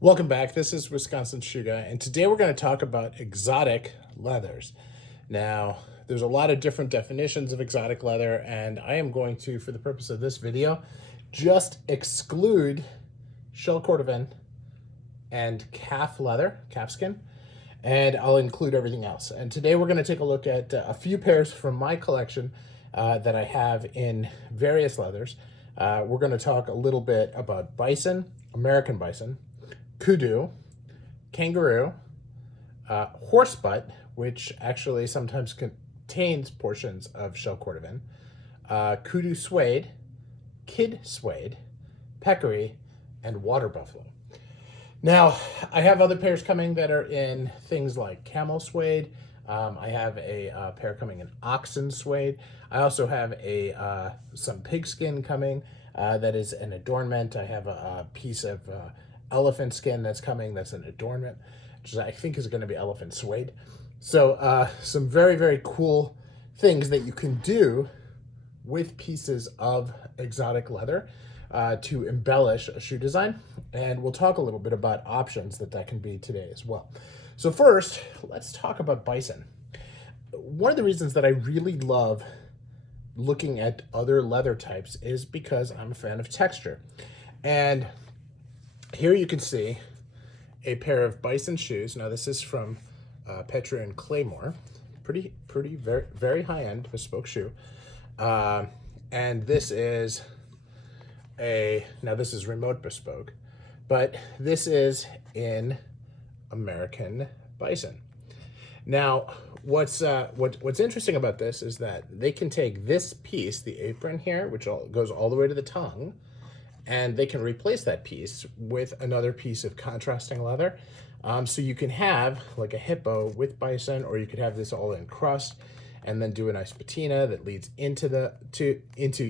Welcome back. This is Wisconsin Shoe Guy, and today we're going to talk about exotic leathers. Now, there's a lot of different definitions of exotic leather, and I am going to, for the purpose of this video, just exclude shell cordovan and calf leather, calfskin, and I'll include everything else. And today we're going to take a look at a few pairs from my collection that I have in various leathers. We're going to talk a little bit about bison, American bison, kudu, kangaroo, horsebutt, which actually sometimes contains portions of shell cordovan, kudu suede, kid suede, peccary, and water buffalo. Now, I have other pairs coming that are in things like camel suede. I have a pair coming in oxen suede. I also have some pigskin coming that is an adornment. I have a piece of elephant skin that's coming that's an adornment, which I think is going to be elephant suede. So some very, very cool things that you can do with pieces of exotic leather to embellish a shoe design. And we'll talk a little bit about options that can be today as well. So first, let's talk about bison. One of the reasons that I really love looking at other leather types is because I'm a fan of texture. And here you can see a pair of bison shoes. Now this is from Petra and Claymore. Pretty, very, very high-end bespoke shoe. And this is this is remote bespoke, but this is in American bison. Now, what's interesting about this is that they can take this piece, the apron here, which goes all the way to the tongue, and they can replace that piece with another piece of contrasting leather. So you can have like a hippo with bison, or you could have this all in crust and then do a nice patina that leads into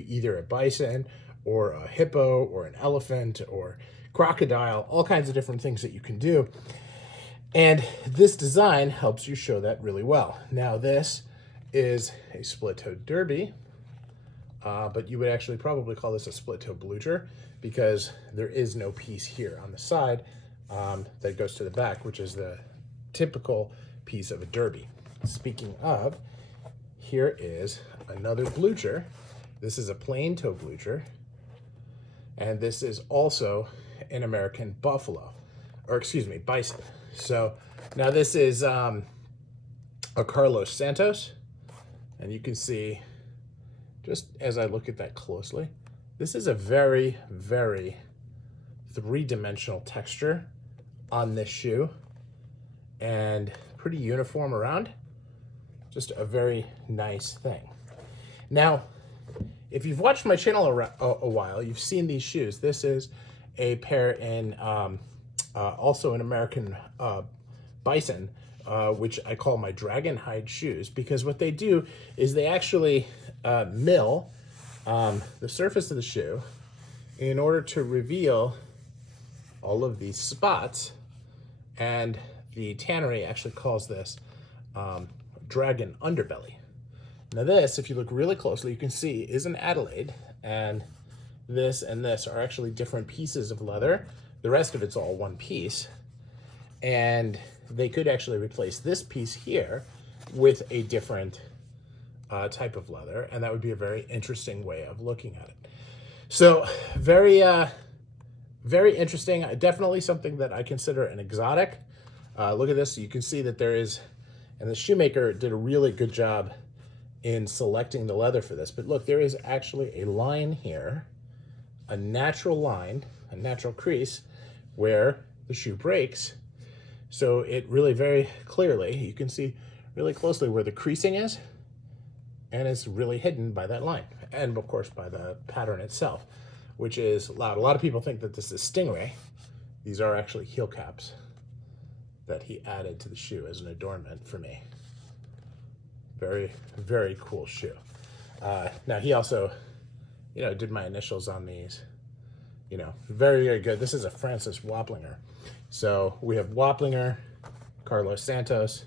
either a bison or a hippo or an elephant or crocodile, all kinds of different things that you can do. And this design helps you show that really well. Now this is a split-toed derby, but you would actually probably call this a split-toe blucher because there is no piece here on the side that goes to the back, which is the typical piece of a derby. Speaking of, here is another blucher. This is a plain toe blucher, and this is also an American buffalo, or excuse me, bison. So now this is a Carlos Santos, and you can see, just as I look at that closely, this is a very, very three-dimensional texture on this shoe and pretty uniform around. Just a very nice thing. Now, if you've watched my channel a while, you've seen these shoes. This is a pair in also an American bison, which I call my dragon hide shoes, because what they do is they actually mill the surface of the shoe in order to reveal all of these spots, and the tannery actually calls this dragon underbelly. Now this, if you look really closely, you can see is an Adelaide, and this are actually different pieces of leather. The rest of it's all one piece, and they could actually replace this piece here with a different type of leather, and that would be a very interesting way of looking at it. So very, very interesting. Definitely something that I consider an exotic. Look at this. You can see that there is, and the shoemaker did a really good job in selecting the leather for this. But look, there is actually a line here, a natural line, a natural crease where the shoe breaks. So it really very clearly, you can see really closely where the creasing is, and it's really hidden by that line. And of course by the pattern itself, which is loud. A lot of people think that this is Stingray. These are actually heel caps that he added to the shoe as an adornment for me. Very, very cool shoe. Now he also, did my initials on these. Very, very good. This is a Francis Waplinger. So we have Waplinger, Carlos Santos,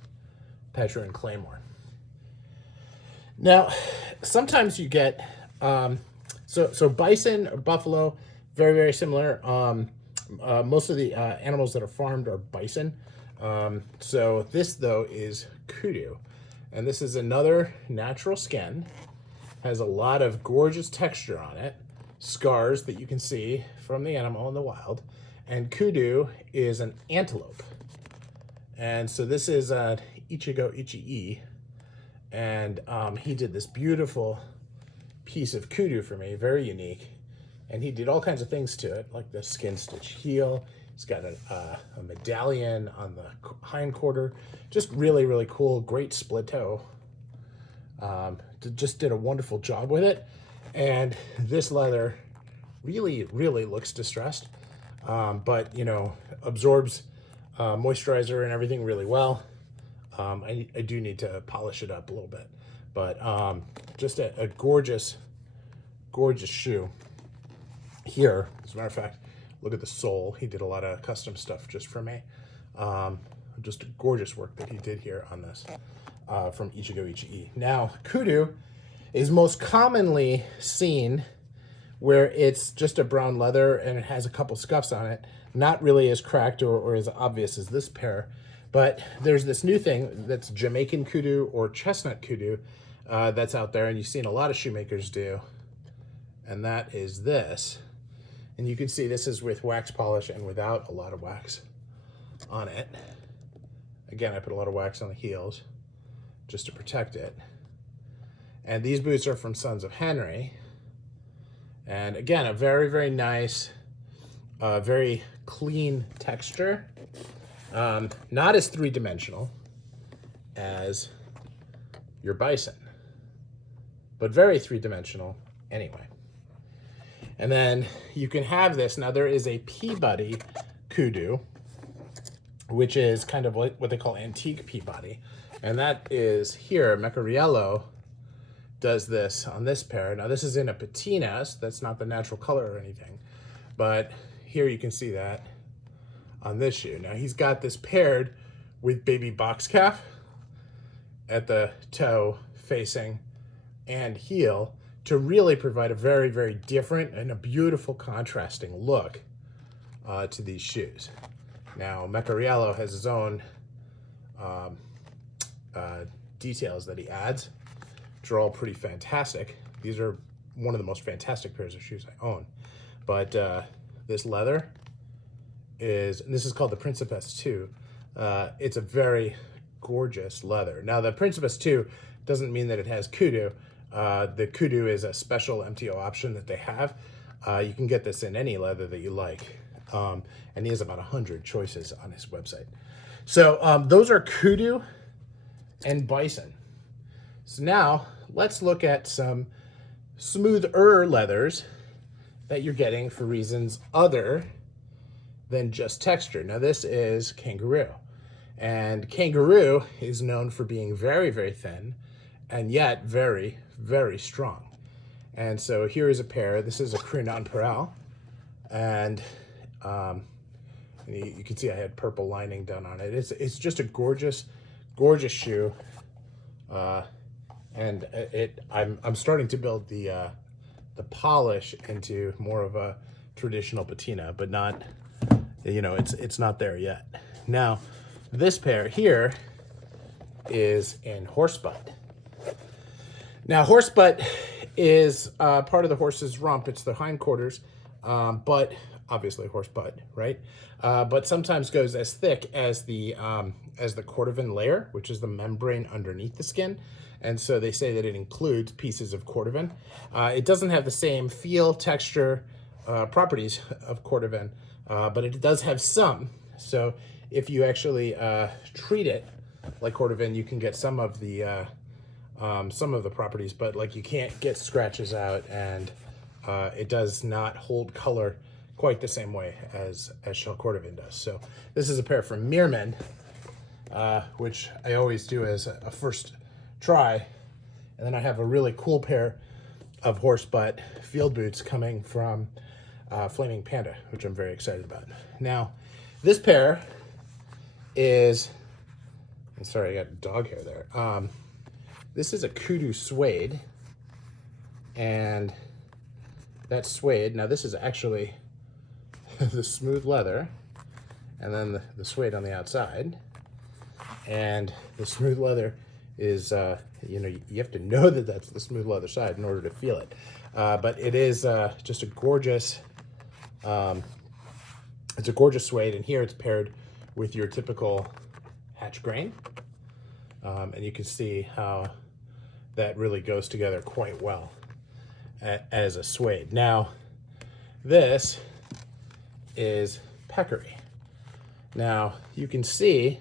Petra, and Claymore. Now, sometimes you get, so bison or buffalo, very, very similar. Most of the animals that are farmed are bison. So this, though, is kudu. And this is another natural skin. Has a lot of gorgeous texture on it. Scars that you can see from the animal in the wild. And kudu is an antelope. And so this is Ichigo Ichii. And he did this beautiful piece of kudu for me, very unique. And he did all kinds of things to it, like the skin stitch heel. He's got a medallion on the hind quarter. Just really, really cool. Great split toe. Just did a wonderful job with it. And this leather really, really looks distressed. But, you know, absorbs moisturizer and everything really well. I do need to polish it up a little bit. But just a gorgeous, gorgeous shoe. Here, as a matter of fact, look at the sole. He did a lot of custom stuff just for me. Just gorgeous work that he did here on this from Ichigo Ichii. Now, kudu is most commonly seen where it's just a brown leather and it has a couple scuffs on it. Not really as cracked or as obvious as this pair. But there's this new thing that's Jamaican kudu or chestnut kudu that's out there, and you've seen a lot of shoemakers do. And that is this. And you can see this is with wax polish and without a lot of wax on it. Again, I put a lot of wax on the heels just to protect it. And these boots are from Sons of Henry. And again, a very, very nice, very clean texture. Not as three-dimensional as your bison, but very three-dimensional anyway. And then you can have this. Now there is a Peabody kudu, which is kind of what they call antique Peabody. And that is here, Mecariello does this on this pair. Now this is in a patina, so that's not the natural color or anything. But here you can see that on this shoe. Now he's got this paired with baby box calf at the toe facing and heel to really provide a very, very different and a beautiful contrasting look to these shoes. Now, Mecariello has his own details that he adds, which are all pretty fantastic. These are one of the most fantastic pairs of shoes I own. But this leather is, and this is called the Principess 2. It's a very gorgeous leather. Now, the Principess 2 doesn't mean that it has kudu. The kudu is a special MTO option that they have. You can get this in any leather that you like. And he has about 100 choices on his website. So those are kudu and bison. So now let's look at some smoother leathers that you're getting for reasons other than just texture. Now this is kangaroo. And kangaroo is known for being very, very thin and yet very, very strong. And so here is a pair. This is a Cru Nonpareil. And you can see I had purple lining done on it. It's just a gorgeous, gorgeous shoe. And I'm starting to build the polish into more of a traditional patina, but not, you know, it's not there yet. Now, this pair here is in horsebutt. Now, horsebutt is part of the horse's rump. It's the hindquarters, but obviously horsebutt, right? But sometimes goes as thick as the cordovan layer, which is the membrane underneath the skin. And so they say that it includes pieces of cordovan. It doesn't have the same feel, texture, properties of cordovan, but it does have some. So if you actually treat it like cordovan, you can get some of the properties, but like you can't get scratches out, and it does not hold color quite the same way as shell cordovan does. So this is a pair from Meerman, which I always do as a first try. And then I have a really cool pair of horsebutt field boots coming from Flaming Panda, which I'm very excited about. Now, this pair is, I'm sorry, I got dog hair there. This is a kudu suede, and that suede, now this is actually the smooth leather, and then the suede on the outside. And the smooth leather is, you have to know that that's the smooth leather side in order to feel it. But it is just a gorgeous, it's a gorgeous suede, and here it's paired with your typical hatch grain. And you can see how that really goes together quite well as a suede. Now, this is peccary. Now, you can see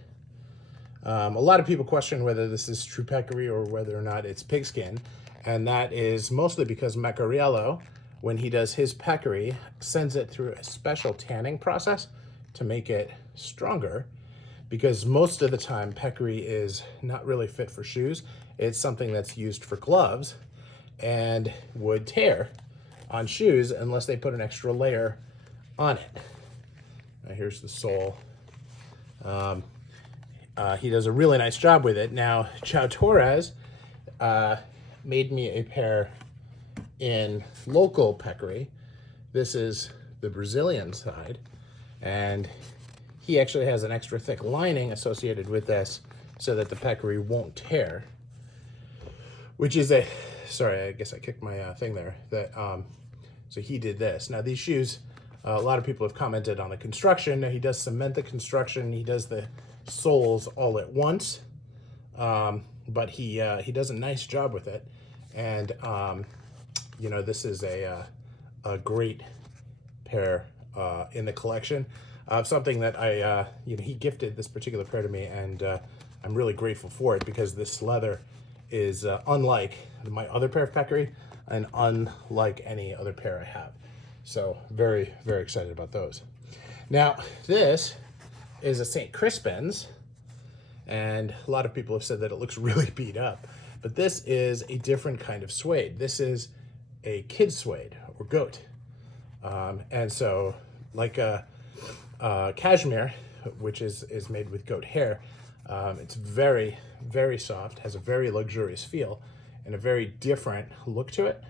a lot of people question whether this is true peccary or whether or not it's pigskin, and that is mostly because Macchiariello, when he does his peccary, sends it through a special tanning process to make it stronger, because most of the time peccary is not really fit for shoes. It's something that's used for gloves and would tear on shoes unless they put an extra layer on it. Now here's the sole. He does a really nice job with it. Now, Chao Torres made me a pair in local peccary. This is the Brazilian side, and he actually has an extra thick lining associated with this so that the peccary won't tear, which is sorry, I guess I kicked my thing there. So he did this. Now these shoes, a lot of people have commented on the construction. Now, he does cement the construction. He does the soles all at once, but he does a nice job with it. And this is a great pair in the collection of something that he gifted this particular pair to me, and I'm really grateful for it, because this leather is unlike my other pair of peccary and unlike any other pair I have. So very, very excited about those. Now, this is a St. Crispin's, and a lot of people have said that it looks really beat up, but this is a different kind of suede. This is a kid suede, or goat. And so, like cashmere, which is made with goat hair, it's very, very soft, has a very luxurious feel, and a very different look to it.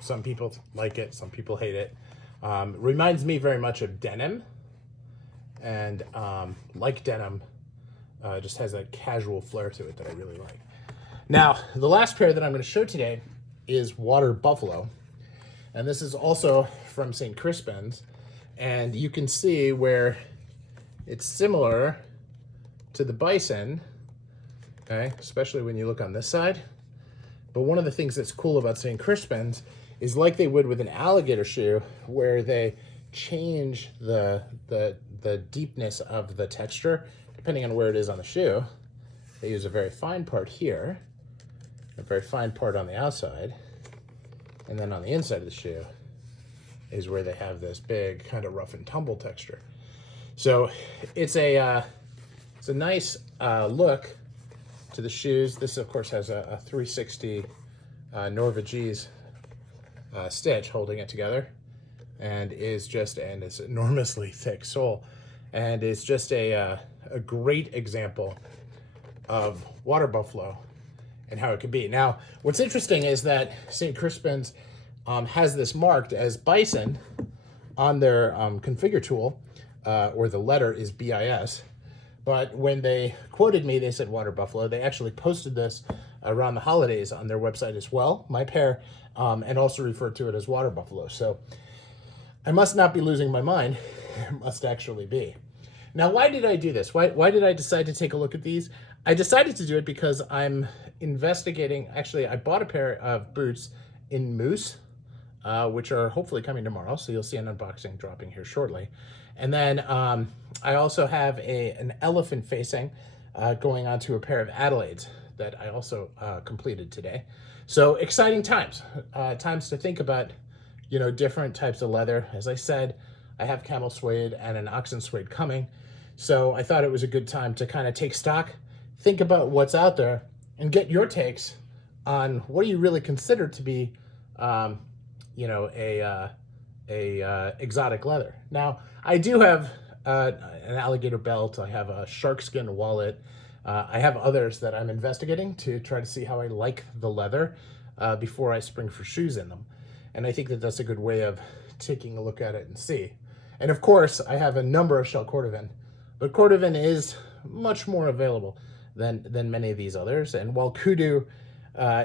Some people like it, some people hate it. Reminds me very much of denim, and like denim, just has that casual flair to it that I really like. Now, the last pair that I'm going to show today is Water Buffalo, and this is also from St. Crispin's, and you can see where it's similar to the Bison, okay, especially when you look on this side. But one of the things that's cool about St. Crispin's is, like they would with an alligator shoe, where they change the deepness of the texture depending on where it is on the shoe. They use a very fine part here, a very fine part on the outside, and then on the inside of the shoe is where they have this big kind of rough and tumble texture. So it's a nice look to the shoes. This, of course, has a 360 Norvegese stitch holding it together, and it's enormously thick sole, and it's just a great example of Water Buffalo and how it can be. Now, what's interesting is that St. Crispin's has this marked as Bison on their configure tool, or the letter is BIS. But when they quoted me, they said Water Buffalo. They actually posted this around the holidays on their website as well, my pair, and also referred to it as Water Buffalo. So I must not be losing my mind. It must actually be. Now, why did I do this? Why did I decide to take a look at these? I decided to do it because I'm investigating. Actually, I bought a pair of boots in moose, which are hopefully coming tomorrow. So you'll see an unboxing dropping here shortly. And then I also have an elephant facing going onto a pair of Adelaides that I also completed today. So exciting times, times to think about, different types of leather. As I said, I have camel suede and an oxen suede coming. So I thought it was a good time to kind of take stock, think about what's out there, and get your takes on what do you really consider to be, exotic leather. Now, I do have an alligator belt. I have a sharkskin wallet. I have others that I'm investigating to try to see how I like the leather before I spring for shoes in them. And I think that that's a good way of taking a look at it and see. And of course, I have a number of shell cordovan, but cordovan is much more available than many of these others. And while kudu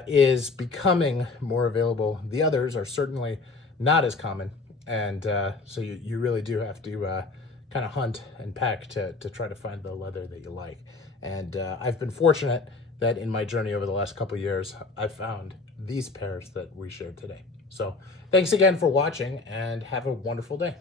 is becoming more available, the others are certainly not as common. And so you really do have to kind of hunt and peck to try to find the leather that you like. And I've been fortunate that in my journey over the last couple of years, I've found these pairs that we shared today. So thanks again for watching, and have a wonderful day.